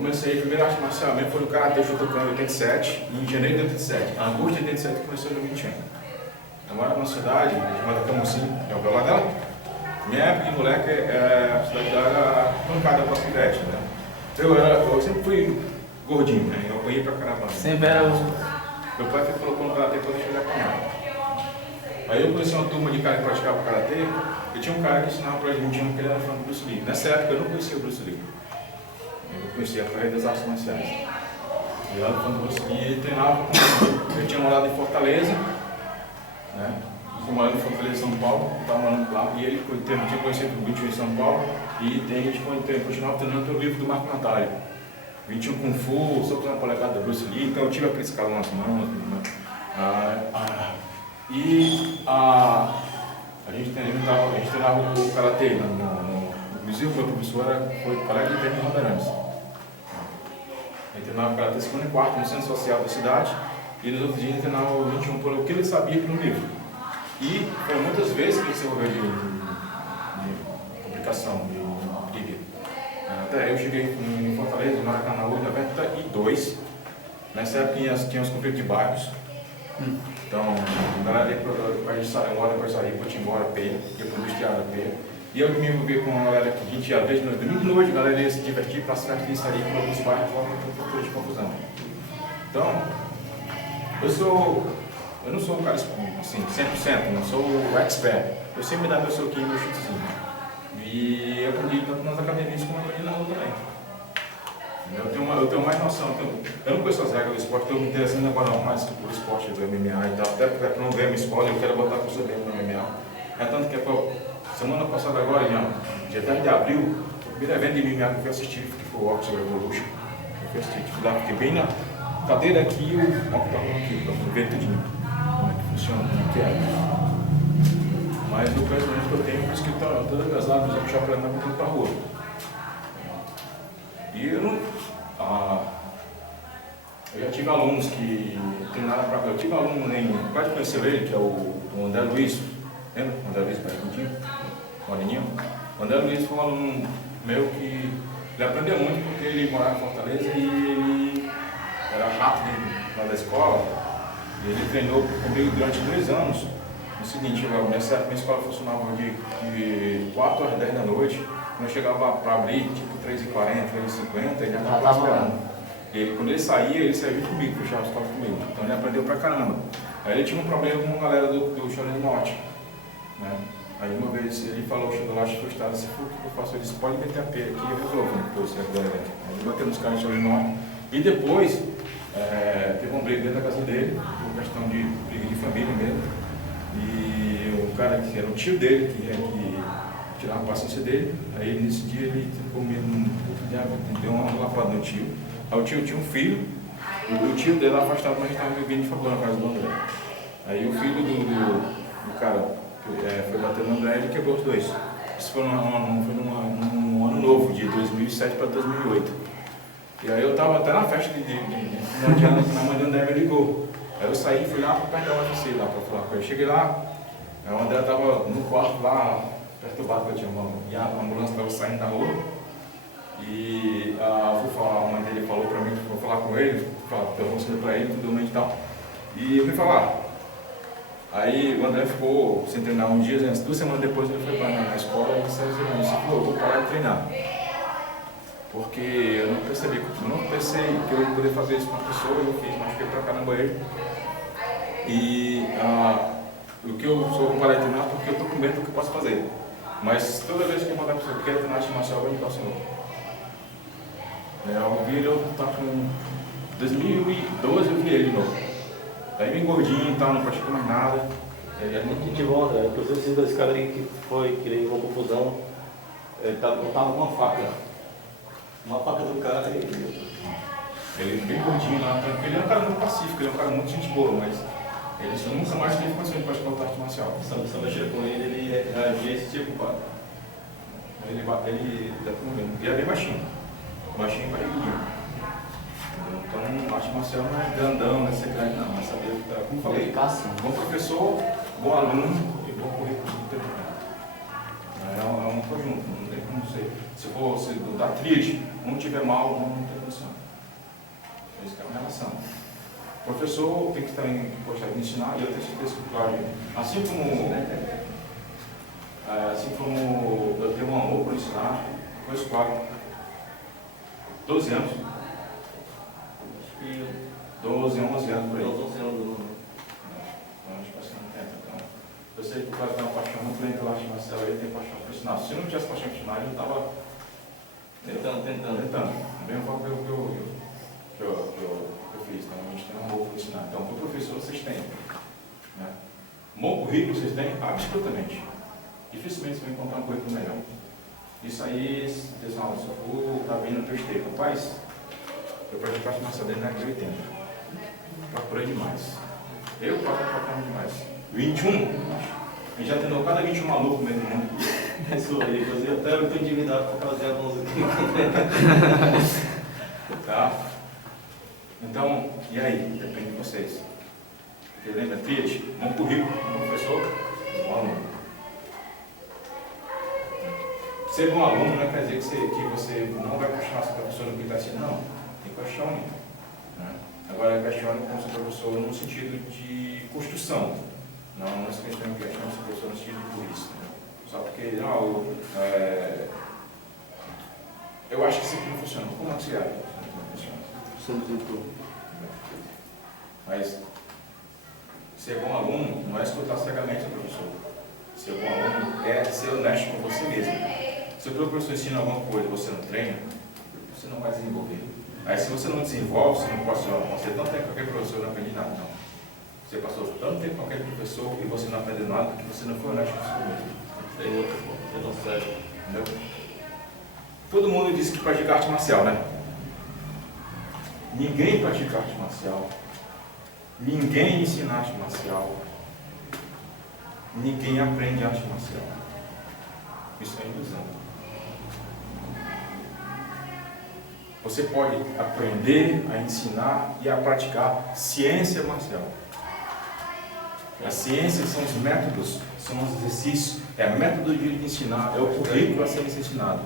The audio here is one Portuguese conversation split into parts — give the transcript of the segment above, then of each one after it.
comecei, a primeira arte marcial mesmo foi no Karatê Shotokan em 87, e em janeiro de 87. Em agosto de 87 eu comecei no Wing Chun. Eu moro numa cidade chamada Camusim, que é o Bela dela. Minha época de moleque, a cidade dela era pancada pra pivete, né? Eu sempre fui gordinho, né? Eu apanhei pra caramba. Sempre era o... Meu pai que colocou no Karatê pra deixar ele apanhar. Aí eu conheci uma turma de cara que praticava Karatê, e tinha um cara que ensinava pra gente, que ele era fã do Bruce Lee. Nessa época eu não conhecia o Bruce Lee. Eu conhecia através das artes marciais. Eu era fã do Bruce Lee e ele treinava com... Eu tinha morado em Fortaleza, né? Fui morando em Fortaleza, São Paulo, estava morando lá, e ele tinha conhecido o 21 em São Paulo, e a gente continuava treinando o livro do Marco Natália. 21 Kung Fu, só com uma polegada do Bruce Lee, então eu tive aquele escala nas mãos. Né? A gente treinava o Karatê inclusive o meu professor foi colega de treino de Rodarantes. A gente treinava o Karatê segunda e quarta no centro social da cidade, e nos outros dias a gente treinava o 21 pelo que ele sabia pelo livro. E foram muitas vezes que ele se envolveu de publicação, de briga. Até eu cheguei em Fortaleza, no Maracanã, em 92. Nessa época tinha os conflitos de bairros. Então, a galera ia para Saramora, para Saí, Potimbora, Peia, ia para o Vestiário, Peia. E eu me envolvi com a galera que a gente ia ver, no domingo de noite, a galera ia se divertir, para as festas de Saí, para alguns bairros, lá para procura de confusão. Então, eu não sou um cara assim, 100%, não sou o expert. Eu sempre me dava meu soquinho e meu chutezinho. E eu aprendi tanto nas academias como aprendi na rua também. Eu tenho mais noção. Eu não conheço as regras do esporte, estou me interessando agora mais por esporte do MMA e tal. Até para não ver a minha escola, eu quero botar com o bem no MMA. É tanto que semana passada agora, dia 10 de abril, o primeiro evento de MMA que eu fui assistir, que foi o Oxford Revolution. Eu fui assistir, fiquei bem na cadeira aqui e o octógono aqui, para ver tudinho. Como é que funciona, como é que é. Mas o pensamento que eu tenho é que todas as minhas lábias eu puxar para lá e para a rua. E eu não. Eu já tive alunos que treinaram para cá. Eu tive aluno pode conhecer ele, que é o André Luiz. Lembra? O André Luiz, Barriguinho? O Aninho. O André Luiz foi um aluno meu que ele aprendeu muito porque ele morava em Fortaleza e ele era rápido lá da escola. E ele treinou comigo durante 2 anos. No seguinte, nessa época minha escola funcionava de 4 às 10 da noite. Quando eu chegava para abrir, tipo 3h40, 3h50, ele já estava esperando. E quando ele saía comigo, fechava a escola comigo. Então ele aprendeu pra caramba. Aí ele tinha um problema com a galera do Chorão do Norte. Né? Aí uma vez ele falou, chegou lá, frustrado, se for o que eu faço, ele disse, pode meter a pé aqui e eu resolvo, né? Aí ele bateu nos caras de Chorão do Norte. E depois, teve um briga dentro da casa dele, por questão de briga de família mesmo. E o cara que era o tio dele, que tirava a paciência dele, aí nesse dia ele ficou meio deu uma lapada no tio. Aí o tio tinha um filho, o tio dele afastado, mas estava vivendo de favor na casa do André. Aí o filho do cara foi bater no André e ele quebrou os dois. Isso foi num ano novo, de 2007 para 2008. E aí eu estava até na festa de final de ano, na mãe do André me ligou. Aí eu saí e fui lá para perto da UFC lá para falar com ele. Cheguei lá, aí o André estava no quarto lá, perturbado que eu tinha e a ambulância estava saindo da rua. E a mãe dele falou para mim, vou falar com ele, perguntei para ele, tudo bem e tal. E eu fui falar. Aí o André ficou sem treinar um dia, 2 semanas depois ele foi na escola e disse, eu vou parar de treinar. Porque eu não pensei que eu ia poder fazer isso com uma pessoa, eu fiz, machuquei pra caramba ele. E o que eu sou parar de treinar porque eu tô com medo do que eu posso fazer. Mas toda vez que eu mandar a pessoa que quer treinar arte marcial, eu vou indicar o senhor. Eu vi ele, eu estava com 2012 eu vi ele de novo. Daí bem gordinho e tal, não praticou mais nada. Ele é muito de bom, André. Inclusive esses 2 caras aí que levou uma confusão, ele tava com uma faca. Uma faca do cara e. Ele bem gordinho lá, tranquilo. Ele é um cara muito pacífico, ele é um cara muito gente boa, mas ele nunca mais teve condição de praticar arte marcial. Se eu mexer com ele reagia esse tipo, pá. Ele tá comendo. E é bem baixinho. Baixinho e barriguinho. Então, arte marcial não é grandão, não é ser grande, não. Mas saber que tá, como falei, bom professor, bom aluno e bom currículo de treinamento. é um conjunto, não tem como ser. Se for da tríade, um tiver mal, não tem condição. Isso é uma relação. O professor tem que também gostar de ensinar e eu tenho certeza que claro, assim como eu tenho um amor por ensinar, depois 12 anos. Acho que 12, 11 anos por aí. 11 anos. Acho que passando tempo. Então, eu sei que o Cláudio tem uma paixão muito grande pela arte marcial, ele tem paixão por ensinar. Se eu não tivesse paixão por ensinar, ele não estava tentando. Bem forma que eu fiz. Então, a gente tem um amor por ensinar. Então, para o professor, vocês têm. Né? Bom currículo vocês têm? Absolutamente. Dificilmente você vai encontrar um currículo melhor. Isso aí, pessoal, se eu tá vindo no teu esteio, rapaz, eu pratico arte marcial desde a década de 80. Procurei demais. Eu procurei demais. 21, a gente já treinou cada 21 maluco mesmo no mundo. Isso aí, inclusive até eu estou endividado por fazer alguns aqui. Tá? Então, e aí? Depende de vocês. Porque lembra, Fiat, bom currículo, bom professor, bom aluno. Ser bom aluno não quer dizer que você não vai questionar seu professor no que está ensinando, não. Tem questione. Né? Agora, questione com o seu professor no sentido de construção. Não nessa questão de questionar o seu professor no sentido de burrice. Né? Só porque, eu acho que isso aqui não funciona. Como é que você acha? Não funciona. Você não tentou. Mas, ser bom aluno não é escutar cegamente o professor. Ser bom aluno é ser honesto com você mesmo. Se o professor ensina alguma coisa e você não treina, você não vai desenvolver. Aí se você não desenvolve, você não pode ser tanto tempo com aquele professor e não aprende nada, não. Você passou tanto tempo com aquele professor e você não aprendeu nada porque você não foi honesto com você mesmo. Tem outra, você não serve. Entendeu? Todo mundo diz que pratica arte marcial, né? Ninguém pratica arte marcial. Ninguém ensina arte marcial. Ninguém aprende arte marcial. Isso é ilusão. Você pode aprender a ensinar e a praticar ciência marcial. A ciência são os métodos, são os exercícios, é o método de ensinar, é o currículo a ser ensinado.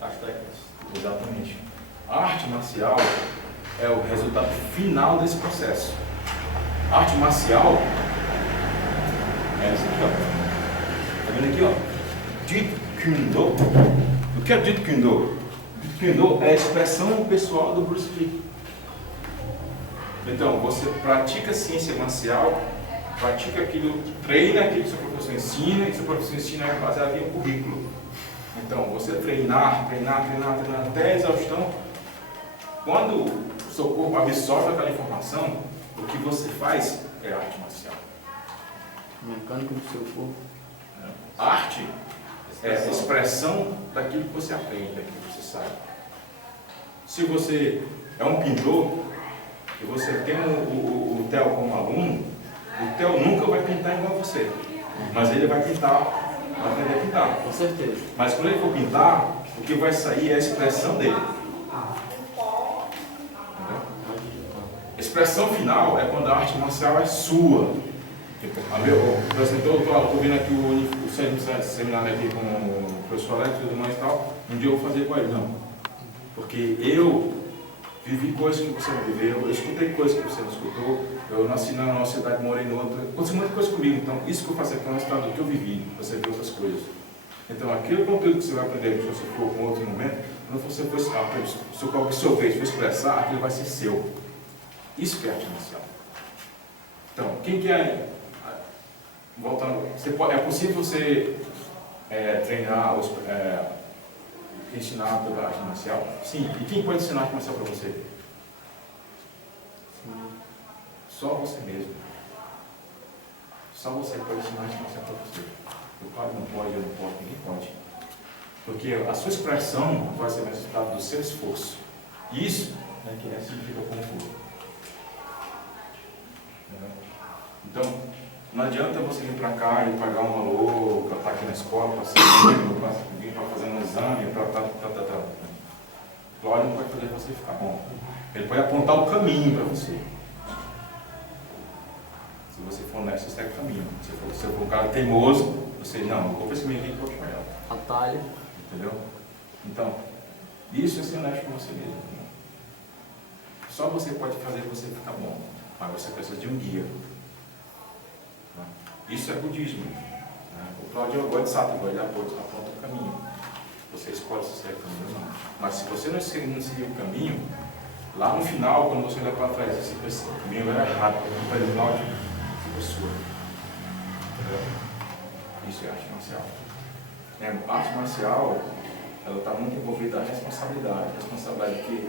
As técnicas. Exatamente. A arte marcial é o resultado final desse processo. A arte marcial é isso aqui, ó. Tá vendo aqui, ó? Jeet Kune Do. O que é Jeet Kune Do? Jeet Kune Do é a expressão pessoal do Bruce Lee. Então, você pratica ciência marcial, pratica aquilo, treina aquilo que seu professor ensina, e seu professor ensina é baseado em um currículo. Então, você treinar até a exaustão. Quando o seu corpo absorve aquela informação, o que você faz é arte marcial. Mecânica do seu corpo. A arte é a expressão daquilo que você aprende, daquilo que você sabe. Se você é um pintor e você tem o Theo como aluno, o Theo nunca vai pintar igual a você, mas ele vai pintar, vai aprender a pintar. Com certeza. Mas quando ele for pintar, o que vai sair é a expressão dele. Entendeu? A expressão final é quando a arte marcial é sua. Tipo, por exemplo, eu estou vendo aqui o seminário aqui com o professor Alex e tudo mais e tal. Um dia eu vou fazer com ele, não. Porque eu vivi coisas que você não viveu, eu escutei coisas que você não escutou, eu nasci na nossa cidade, morei em outra. Aconteceu muita coisa comigo, então isso que eu faço aqui é um resultado do que eu vivi, você vê outras coisas. Então aquele conteúdo que você vai aprender, se você for com outro momento, quando você for absorver, for expressar, aquilo vai ser seu. Isso que é arte marcial. Então, quem quer... Voltando, é possível você treinar, ensinar toda a arte marcial? Sim. E quem pode ensinar arte marcial para você? Sim. Só você mesmo. Só você pode ensinar arte marcial para você. O Cláudio não pode, eu não posso, ninguém pode. Porque a sua expressão vai ser o resultado do seu esforço. E isso é que significa Kung Fu. Então, não adianta você vir para cá e pagar um valor para estar aqui na escola, para ser membro, para vir para fazer um exame, para o Cláudio não vai fazer você ficar bom. Ele pode apontar o caminho para você. Se você for honesto, você segue o caminho. Se for um cara teimoso, Você, não, eu vou para esse meio aqui que eu vou chamar ela. Atalho. Entendeu? Então, isso é ser honesto com você mesmo. Né? Só você pode fazer você ficar bom, mas você precisa de um guia. Né? Isso é budismo. Né? O Cláudio é o Bodhisattva, ele aponta o caminho. Você escolhe se segue o caminho ou não. Mas se você não seguir o caminho, lá no final, quando você olhar para trás, você pensa, o caminho era errado, o caminho para o Cláudio ficou sua. Entendeu? Isso é arte marcial. A arte marcial, ela está muito envolvida a responsabilidade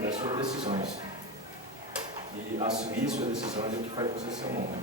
das suas decisões. E assumir suas decisões é o que faz você ser um homem.